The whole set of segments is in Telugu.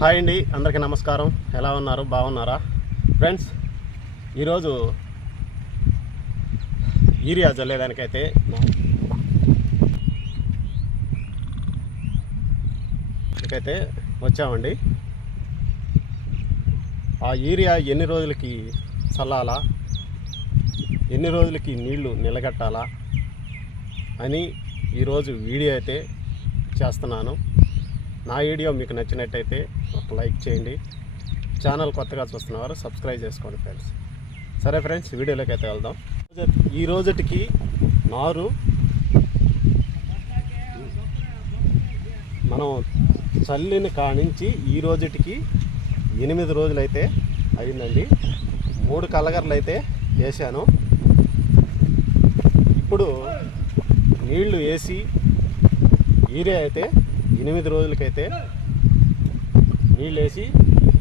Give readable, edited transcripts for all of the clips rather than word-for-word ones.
హాయ్ అండి, అందరికీ నమస్కారం. ఎలా ఉన్నారు? బాగున్నారా ఫ్రెండ్స్? ఈరోజు యూరియా జల్లేదానికైతే వచ్చామండి. ఆ యూరియా ఎన్ని రోజులకి చల్లాలా, ఎన్ని రోజులకి నీళ్లు నిలగట్టాలా అని ఈరోజు వీడియో అయితే చేస్తున్నాను. నా వీడియో మీకు నచ్చినట్టయితే ఒక లైక్ చేయండి. ఛానల్ కొత్తగా చూస్తున్నవారు సబ్స్క్రైబ్ చేసుకోండి ఫ్రెండ్స్. సరే ఫ్రెండ్స్, వీడియోలోకి అయితే వెళ్దాం. ఈ రోజుటికి నారు మనం చల్లిన కానించి ఈ రోజుటికి 8 రోజులైతే అయిందండి. 3 కలగర్లు అయితే వేసాను. ఇప్పుడు నీళ్లు వేసి యూరియా అయితే 8 రోజులకైతే నీళ్ళు వేసి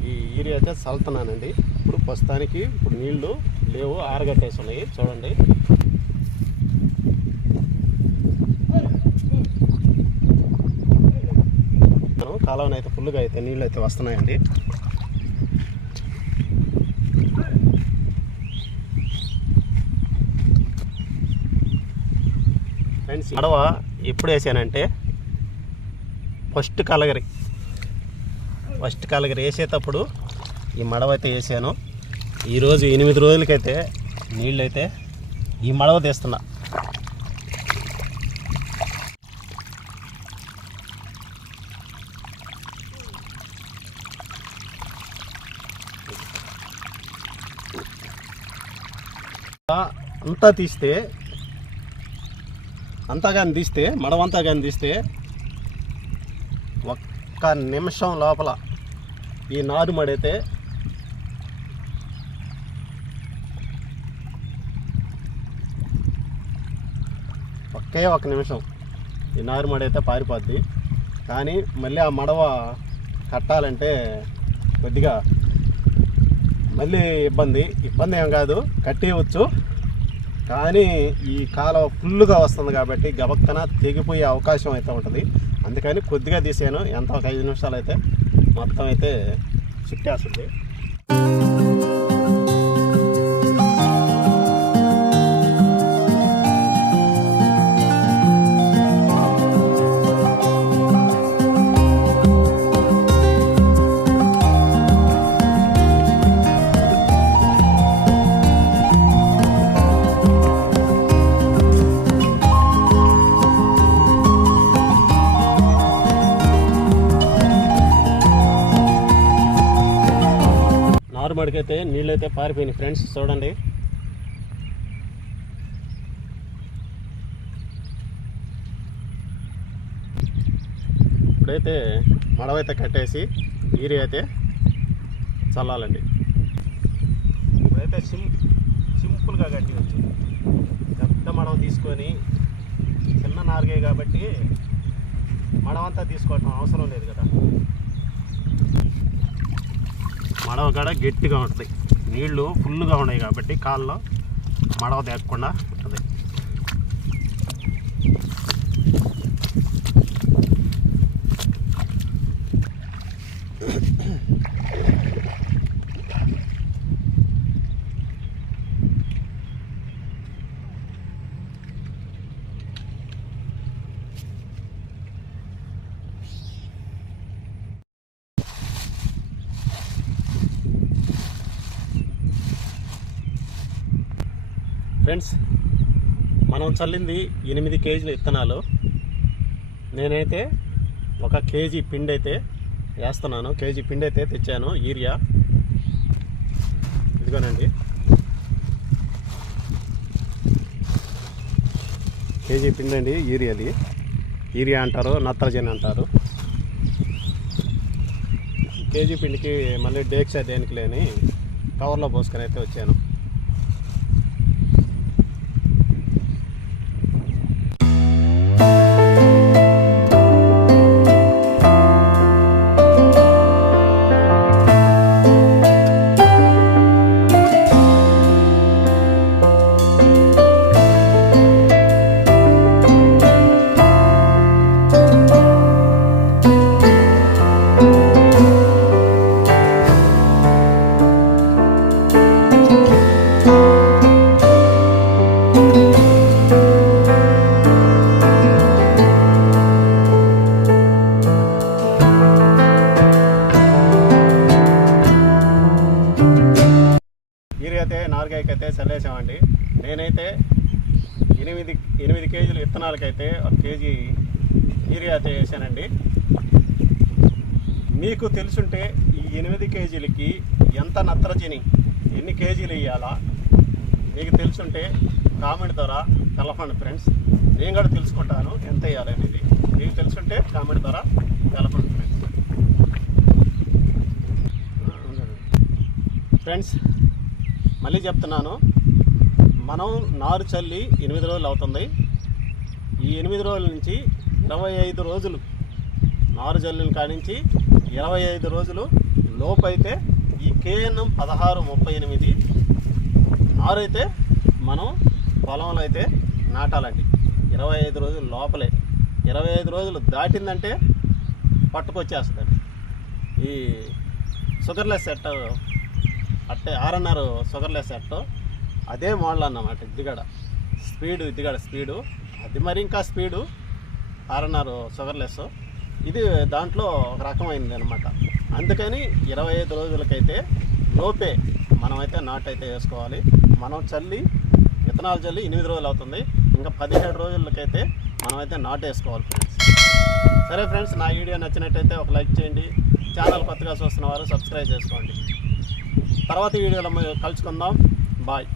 ఈ యూరియా అయితే చల్లుతున్నానండి. ఇప్పుడు ప్రస్తుతానికి నీళ్లు లేవు, ఆరగట్టేసి ఉన్నాయి. చూడండి, మనం కాలువన అయితే ఫుల్గా అయితే నీళ్ళు అయితే వస్తున్నాయండి. ఫ్రెండ్స్, మడవ ఎప్పుడు వేసానంటే ఫస్ట్ కలగరి వేసేటప్పుడు ఈ మడవ అయితే వేసాను. ఈరోజు 8 రోజులకైతే నీళ్ళు అయితే ఈ మడవ తీస్తున్నా. మడవంతా కానీ తీస్తే ఒక్క నిమిషం లోపల ఈ నారుమడి అయితే ఒక్క నిమిషం ఈ నారుమడి అయితే పారిపోద్ది. కానీ మళ్ళీ ఆ మడవ కట్టాలంటే కొద్దిగా మళ్ళీ ఇబ్బంది ఏం కాదు, కట్టేయవచ్చు. కానీ ఈ కాలం ఫుల్గా వస్తుంది కాబట్టి గబక్కన తెగిపోయే అవకాశం అయితే ఉంటుంది. అందుకని కొద్దిగా తీసాను. ఎంత ఒక 5 నిమిషాలు అయితే మొత్తం అయితే చుట్టేస్తుంది. నారుమడికైతే నీళ్ళు అయితే పారిపోయినాయి ఫ్రెండ్స్. చూడండి, ఇప్పుడైతే మడవైతే కట్టేసి యూరియా అయితే చల్లాలండి. ఇప్పుడైతే సింపుల్గా కట్టవచ్చు. పెద్ద మడవ తీసుకొని, చిన్న నారుగే కాబట్టి మడవంతా తీసుకోవటం అవసరం లేదు కదా. మడవ కాడ గట్టిగా ఉంటుంది, నీళ్లు ఫుల్గా ఉన్నాయి కాబట్టి కాళ్ళలో మడవ తేగకుండా ఉంటుంది. ఫ్రెండ్స్, మనం చల్లింది 8 కేజీల విత్తనాలు. నేనైతే 1 కేజీ పిండి అయితే వేస్తున్నాను. కేజీ పిండి అయితే తెచ్చాను యూరియా. ఇదిగోనండి, కేజీ పిండి అండి యూరియాది. యూరియా అంటారు, నత్రజని అంటారు. కేజీ పిండికి మళ్ళీ డేక్సా దేనికి లేని కవర్లో పోసుకొని అయితే వచ్చాను. మామిడికాయకి అయితే చల్లేసామండి. నేనైతే 8 కేజీలు విత్తనాలకైతే 1 కేజీ యూరియా అయితే వేసానండి. మీకు తెలుసుంటే ఈ 8 కేజీలకి ఎంత నత్రజని ఎన్ని కేజీలు వేయాలా మీకు తెలుసుంటే కామెంట్ ద్వారా తెలపండి ఫ్రెండ్స్. నేను కూడా తెలుసుకుంటాను ఎంత వేయాలనేది. మీకు తెలుసుంటే కామెంట్ ద్వారా తెలపండి ఫ్రెండ్స్. మళ్ళీ చెప్తున్నాను, మనం నారు చల్లి 8 రోజులు అవుతుంది. ఈ 8 రోజుల నుంచి 25 రోజులు నారు చల్లిన కానించి 25 రోజులు లోపైతే ఈ KNM 1638 నారు అయితే మనం పొలంలో అయితే నాటాలండి. 25 రోజులు లోపలే. 25 రోజులు దాటిందంటే పట్టుకొచ్చేస్తుందండి. ఈ షుగర్లెస్ సెట్ అట్టే RNR షుగర్లెస్ సెట్ అదే మోడల్ అన్నమాట. ఇదిగడ స్పీడు అది మరి ఇంకా స్పీడు RNR షుగర్లెస్. ఇది దాంట్లో ఒక రకమైంది అనమాట. అందుకని 25 రోజులకైతే లోపే మనమైతే నాటైతే వేసుకోవాలి. మనం విత్తనాలు చల్లి 8 రోజులు అవుతుంది. ఇంకా 17 రోజులకైతే మనమైతే నాటు వేసుకోవాలి ఫ్రెండ్స్. సరే ఫ్రెండ్స్, నా వీడియో నచ్చినట్టయితే ఒక లైక్ చేయండి. ఛానల్ కొత్తగా చూస్తున్న వారు సబ్స్క్రైబ్ చేసుకోండి. తర్వాత వీడియోలో కలుసుకుందాం. బాయ్.